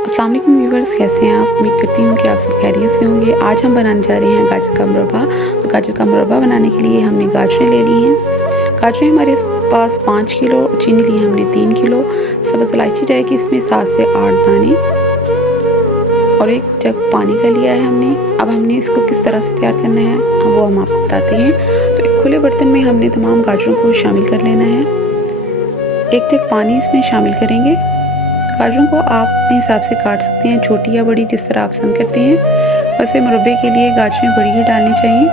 अस्सलाम वालेकुम व्यूअर्स, कैसे हैं आप? उम्मीद करती हूँ कि आप सब खैरियत से होंगे। आज हम बनाने जा रहे हैं गाजर का मुरब्बा। तो गाजर का मुरब्बा बनाने के लिए हमने गाजरें ले ली हैं। गाजरें हमारे पास 5 किलो, चीनी ली हमने 3 किलो, सब्ज़ इलायची जाएगी इसमें 7 से 8 दाने और 1 जग पानी का लिया है हमने। अब हमने इसको किस तरह से तैयार करना है वो हम आपको बताते हैं। तो एक खुले बर्तन में हमने तमाम गाजरों को शामिल कर लेना है। 1 जग पानी इसमें शामिल करेंगे। गाजरों को आप अपने हिसाब से काट सकते हैं, छोटी या बड़ी, जिस तरह आप पसंद करते हैं। वैसे मुरब्बे के लिए गाजरें बड़ी ही डालनी चाहिए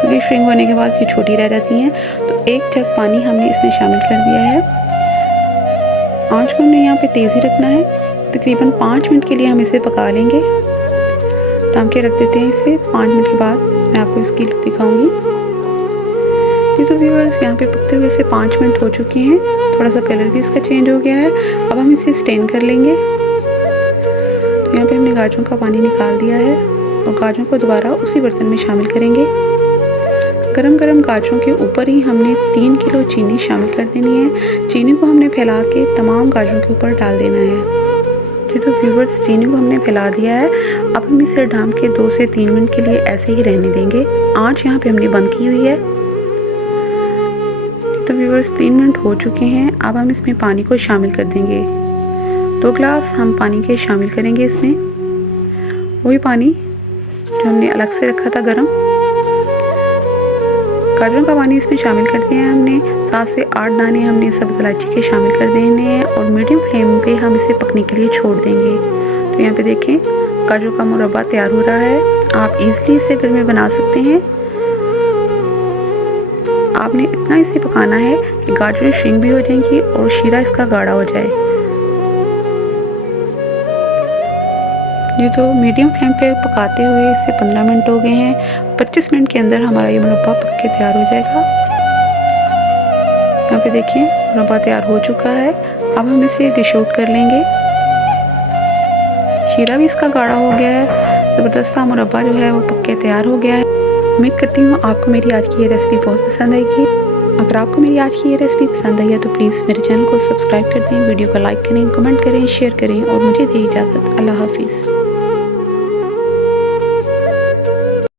क्योंकि श्रिंक होने के बाद ये छोटी रह जाती हैं। तो 1 जग पानी हमने इसमें शामिल कर दिया है। आंच को हमने यहाँ पे तेज़ ही रखना है। तकरीबन 5 मिनट के लिए हम इसे पका लेंगे। ढक के रख देते हैं इसे। 5 मिनट के बाद मैं आपको इसकी लुक दिखाऊंगी। तो व्यूअर्स, यहाँ पे पकते हुए से 5 मिनट हो चुके हैं। थोड़ा सा कलर भी इसका चेंज हो गया है। अब हम इसे स्टेन कर लेंगे। तो यहाँ पे हमने गाजरों का पानी निकाल दिया है और गाजरों को दोबारा उसी बर्तन में शामिल करेंगे। गरम गरम गाजरों के ऊपर ही हमने 3 किलो चीनी शामिल कर देनी है। चीनी को हमने फैला के तमाम गाजरों के ऊपर डाल देना है। तो व्यूअर्स, चीनी को हमने फैला दिया है। अब हम इसे ढक के 2 से 3 मिनट के लिए ऐसे ही रहने देंगे। आँच यहाँ पे हमने बंद की हुई है। तो व्यूअर्स, 3 मिनट हो चुके हैं। अब हम इसमें पानी को शामिल कर देंगे। 2 गिलास हम पानी के शामिल करेंगे इसमें। वही पानी जो हमने अलग से रखा था गरम। गाजरों का पानी इसमें शामिल कर दिया है हमने। 7 से 8 दाने हमने सब्ज़ इलायची के शामिल कर देने हैं और मीडियम फ्लेम पे हम इसे पकने के लिए छोड़ देंगे। तो यहाँ पे देखें, गाजरों का मुरब्बा तैयार हो रहा है। आप इजीली इसे घर में बना सकते हैं। आपने इतना इसे पकाना है कि गाजरें श्रिंक भी हो जाएंगी और शीरा इसका गाढ़ा हो जाए। ये तो मीडियम फ्लेम पे पकाते हुए इसे 15 मिनट हो गए हैं। 25 मिनट के अंदर हमारा ये मुरब्बा पक के तैयार हो जाएगा। यहाँ पे देखिए, मुरब्बा तैयार हो चुका है। अब हम इसे डिश आउट कर लेंगे। शीरा भी इसका गाढ़ा हो गया है। ज़बरदस्त सा मुरब्बा जो है वो पक के तैयार हो गया है। उम्मीद करती हूँ आपको मेरी आज की ये रेसिपी बहुत पसंद आएगी। अगर आपको मेरी आज की ये रेसिपी पसंद आई है तो प्लीज़ मेरे चैनल को सब्सक्राइब कर दें, वीडियो को लाइक करें, कमेंट करें, शेयर करें और मुझे दें इजाज़त। अल्लाह हाफिज़।